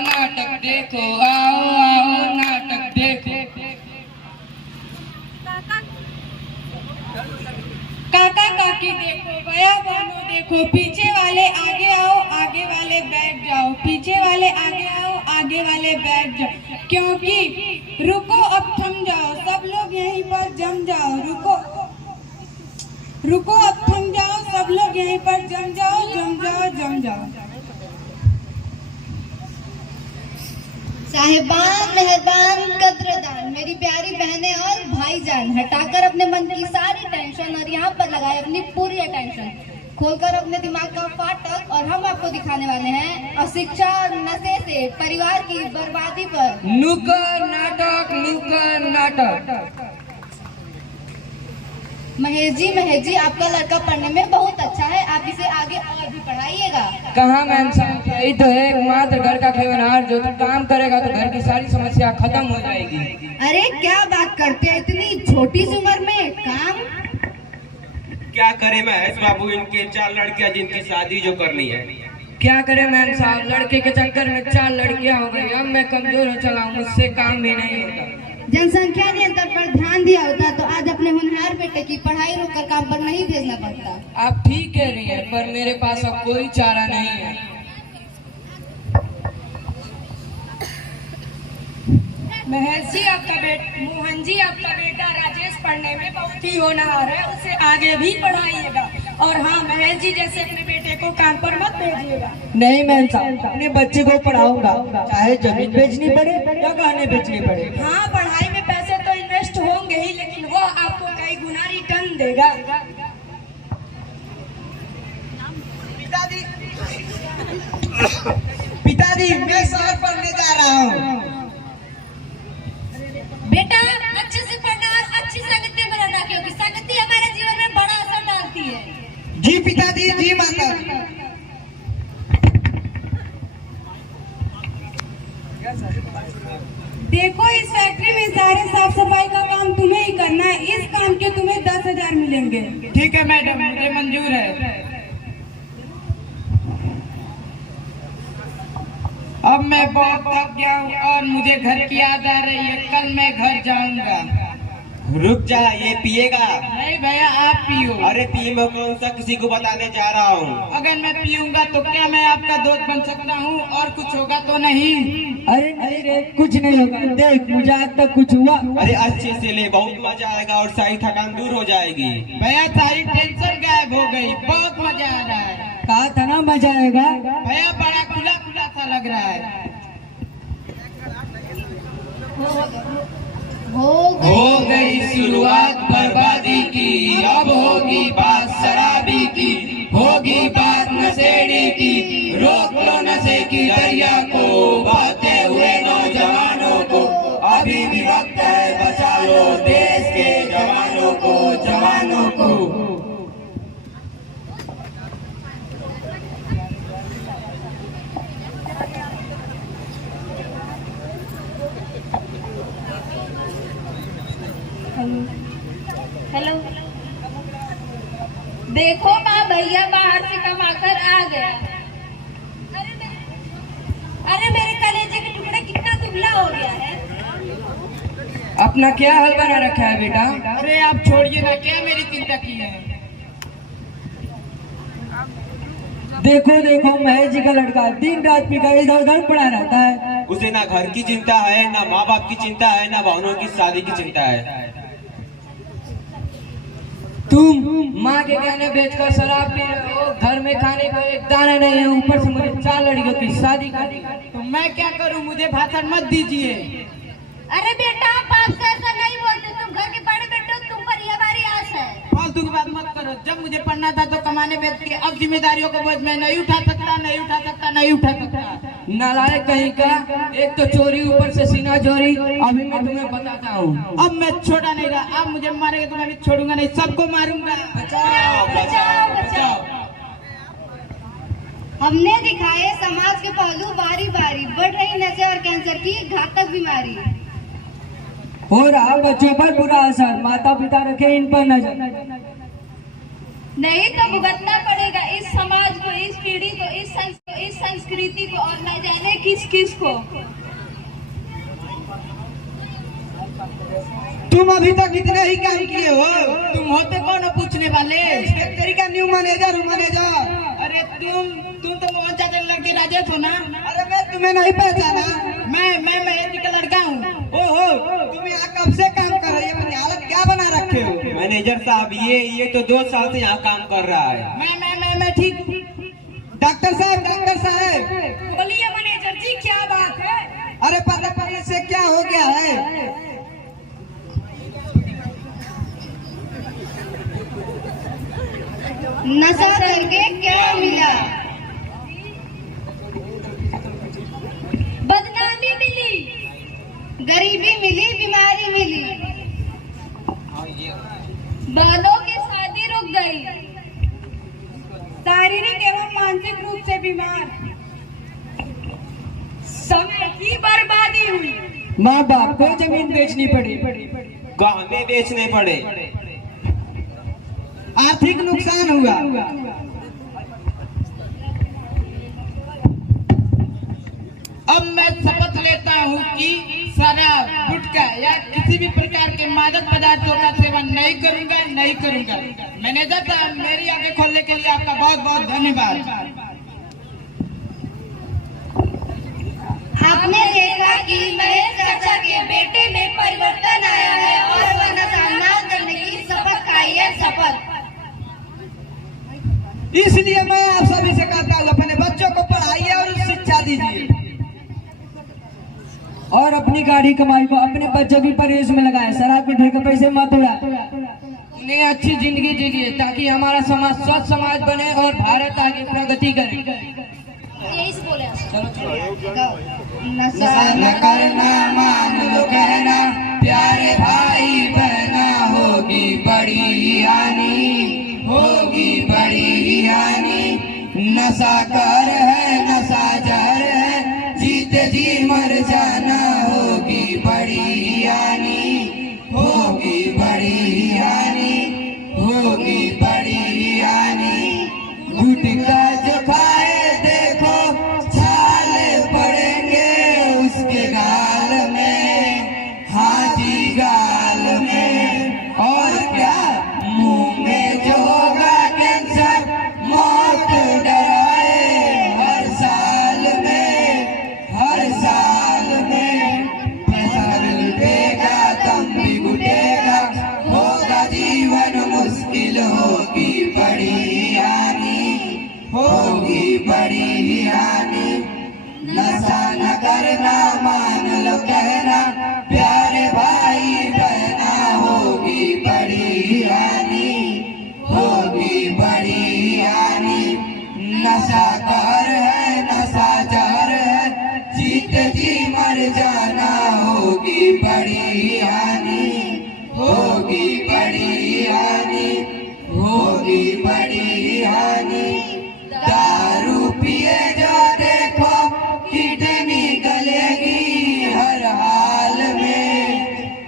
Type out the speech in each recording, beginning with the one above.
नाटक देखो, आओ आओ नाटक देखो। काका काकी देखो, भैया बहनों देखो, पीछे वाले आगे आओ, आगे वाले बैठ जाओ, पीछे वाले आगे आओ, आगे वाले बैठ जाओ, क्योंकि रुको अब थम जाओ, सब लोग यहीं पर जम जाओ, रुको अब थम जाओ, सब लोग यहीं पर जम जाओ, जम जाओ, जम जाओ। साहिबान, मेहरबान, कद्रदान, मेरी प्यारी बहनें और भाईजान, हटाकर अपने मन की सारी टेंशन और यहाँ पर लगाए अपनी पूरी अटेंशन, खोलकर अपने दिमाग का फाटक, और हम आपको दिखाने वाले हैं अशिक्षा और नशे से परिवार की बर्बादी पर नुक्कड़ नाटक, नुक्कड़ नाटक। महेश जी, आपका लड़का पढ़ने में बहुत अच्छा है, आप इसे आगे और भी पढ़ाइएगा। कहाँ मैम साहब, यही तो है एकमात्र घर का खेवनहार, जो तो काम करेगा तो घर की सारी समस्या खत्म हो जाएगी। अरे क्या बात करते हैं, इतनी छोटी सी उम्र में काम। क्या करे महेश बाबू, इनके 4 लड़कियां जिनकी शादी जो करनी है। क्या करे मैम साहब, लड़के के चक्कर में 4 लड़कियां हो गई। अब मैं कमजोर हो चला हूँ, मुझसे काम भी नहीं होता। जनसंख्या नियंत्रण पर ध्यान दिया होता तो आज अपने होनहार बेटे की पढ़ाई रोककर काम पर नहीं भेजना पड़ता। आप ठीक कह रही हैं, पर मेरे पास अब कोई चारा नहीं है। महेश जी आपका मोहन जी आपका बेटा राजेश पढ़ने में बहुत ही होनहार है, उसे आगे भी पढ़ाइएगा। और हाँ महेश जी, जैसे अपने बेटे को काम पर मत भेजिएगा। नहीं मैम साहब, अपने बच्चे को पढ़ाऊंगा, चाहे जमीन बेचनी पड़े या गहने बेचने पड़े। हाँ, पढ़ाई में पैसे तो इन्वेस्ट होंगे ही, लेकिन वो आपको कई गुना रिटर्न देगा। पिताजी, मैं शहर पढ़ने जा रहा हूँ। बेटा अच्छे से पढ़ना और अच्छी संगति बनाना, क्योंकि संगति हमारे जीवन में बड़ा असर डालती है। जी पिताजी, जी माता। देखो, इस फैक्ट्री में सारे साफ सफाई का काम तुम्हें ही करना है, इस काम के तुम्हें 10,000 मिलेंगे। ठीक है मैडम, मुझे मंजूर है। अब मैं बहुत थक गया हूँ और मुझे घर की याद आ रही है, कल मैं घर जाऊंगा। रुक जा, ये पिएगा? नहीं भैया, आप पियो। अरे पी, मैं कौन सा किसी को बताने जा रहा हूँ। अगर मैं पीऊंगा तो क्या मैं आपका दोस्त बन सकता हूँ, और कुछ होगा तो नहीं? अरे नहीं रे, कुछ नहीं होगा, देख मुझे आज तक कुछ हुआ। अरे अच्छे से ले, बहुत मजा आएगा और सारी थकान दूर हो जाएगी। भैया सारी टेंशन गायब हो गई, बहुत मजा आ रहा है। कहा था ना मजा आएगा। भैया बड़ा खुला खुला सा लग रहा है। हो गई शुरुआत बर्बादी की, अब होगी बात शराबी की, होगी बात नशेड़ी की। रोक लो नशे की दरिया को, बहते हुए नौजवानों को। अभी भी वक्त है, बचा लो देश के जवानों को, जवानों को। हेलो, देखो माँ, भैया बाहर से कमाकर आ गया। अरे मेरे कलेजे के टुकड़े, कितना दुबला हो गया है। अपना क्या हाल बना रखा है बेटा? अरे आप छोड़िए ना, क्या मेरी चिंता की है। देखो देखो, महेश जी का लड़का दिन रात पीकर इधर उधर पड़ा रहता है। उसे ना घर की चिंता है, ना माँ बाप की चिंता है, ना बहनों की शादी की चिंता है। तुम माँ के गहने बेचकर शराब पी रहे हो, घर में खाने को एक दाना नहीं है, ऊपर से मुझे 4 लड़कियों की शादी करनी। तो मैं क्या करूँ, मुझे भाषण मत दीजिए। अरे बेटा, आप बाप से ऐसा नहीं बोलते, तुम घर के बड़े बेटे हो, तुम पर ये हमारी आस है। फालतू की बात मत करो, जब मुझे पढ़ना था तो कमाने बेचती, अब जिम्मेदारियों को बोझ मैं नहीं उठा सकता, नहीं उठा सकता, नहीं उठा सकता। नालायक कहीं का, एक तो चोरी, ऊपर से सीना चोरी। अभी मैं तुम्हें बताता हूँ, अब मैं छोटा नहीं रहा, अब मुझे मारेगा तो मैं भी छोड़ूंगा नहीं, सबको मारूंगा। बचाओ बचाओ बचाओ। हमने दिखाए समाज के पहलू बारी बारी, बढ़ रही नशे और कैंसर की घातक बीमारी। हो रहा बच्चों पर बुरा असर, माता पिता रखे इन पर नजर। नहीं तो भुगतना पड़ेगा इस समाज को, इस पीढ़ी को, इस संस्कृति को, और न जाने किस किस को। तुम अभी तक इतना ही काम किए हो, तुम होते कौन हो पूछने वाले? तेरी का न्यू मैनेजर हूँ, मैनेजर। अरे तुम तो मोहन चाचा लड़के राजेश हो ना? अरे मैं तुम्हें नहीं पहचाना, मैं महेश जी का लड़का हूँ। ओहो, तुम यहाँ कब से काम कर रहे हो? अपनी हालत क्या बना रखे हो? मैनेजर साहब ये तो 2 साल से यहाँ काम कर रहा है। मैं ठीक। डॉक्टर साहब बोलिए मैनेजर जी, क्या बात है? अरे पता से क्या हो गया है? नशा करके क्या मिला? बदनामी मिली, गरीबी मिली, बीमारी मिली, बालों की शादी रुक गई, शारीरिक एवं मानसिक रूप से बीमार, समय की बर्बादी हुई, माँ बाप को जमीन बेचनी पड़ी, गहने बेचने पड़े, आर्थिक नुकसान हुआ। अब मैं शपथ लेता हूँ कि शराब, गुटखा या किसी भी प्रकार के मादक पदार्थों का सेवन नहीं करूँगा। मैनेजर साहब, मेरी आंखें खोलने के लिए आपका बहुत बहुत धन्यवाद। आपने देखा कि महेश चाचा के बेटे में परिवर्तन आया है और वह नशा न करने की शपथ खाई है, शपथ। इसलिए मैं आप सभी से कहता हूँ, अपने बच्चों को पढ़ाइए और शिक्षा दीजिए, और अपनी गाड़ी कमाई को अपने बच्चों की परवरिश में लगाए। शराब के ढेर के पैसे मत उड़ाए, उन्हें अच्छी जिंदगी जीजिए ताकि हमारा समाज स्वस्थ समाज बने और भारत आगे प्रगति करे। यही से बोले। नशा न करना, मान लो कहना, प्यारे भाई बहना, होगी बड़ी हानि, होगी बड़ी हानि। नशा कर है, नशा जहर है, जीते जी मर जाना, होगी बड़ी हानि, होगी बड़ी हानि, होगी बड़ी हानि। गुटखा जो खाए देखो छाले पड़ेंगे उसके गाल में, हाजी गाल में। और क्या, मुंह में जो होगा कैंसर, मौत डराए हर साल में, हर साल में। पैसा भी लुटेगा, दम भी घुटेगा, होगा जीवन मुश्किल, होगी बड़ी हानि, होगी बड़ी हानि। नशा न करना, मान लो कहना, प्यारे भाई बहना, होगी बड़ी हानि, होगी बड़ी हानि। नशा कर है, नशा जहर है, जीत जी मर जाना, होगी बड़ी हानि, होगी बड़ी हानि, होगी बड़ी हानि। दारू पिए जो देखो किडनी गलेगी हर हाल में,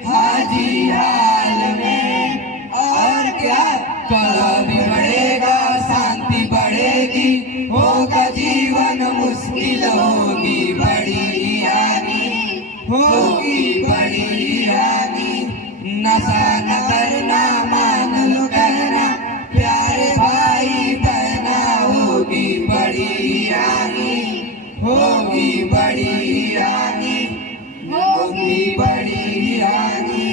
हाजी हाल में। और क्या, कला भी बढ़ेगा, शांति बढ़ेगी, होगा जीवन मुश्किल, होगी बड़ी हानि, होगी बड़ी हानि। नशा न करना, मान लो कहना, प्यारे भाई बहना, होगी बड़ी हानि, होगी बड़ी हानि, होगी बड़ी हानि।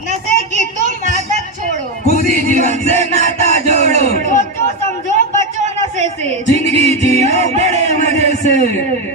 नशे की तुम आदत छोड़ो, खुशी जीवन से नाता जोड़ो, सोचो समझो बचो नशे से, जिंदगी जियो बड़े मजे से।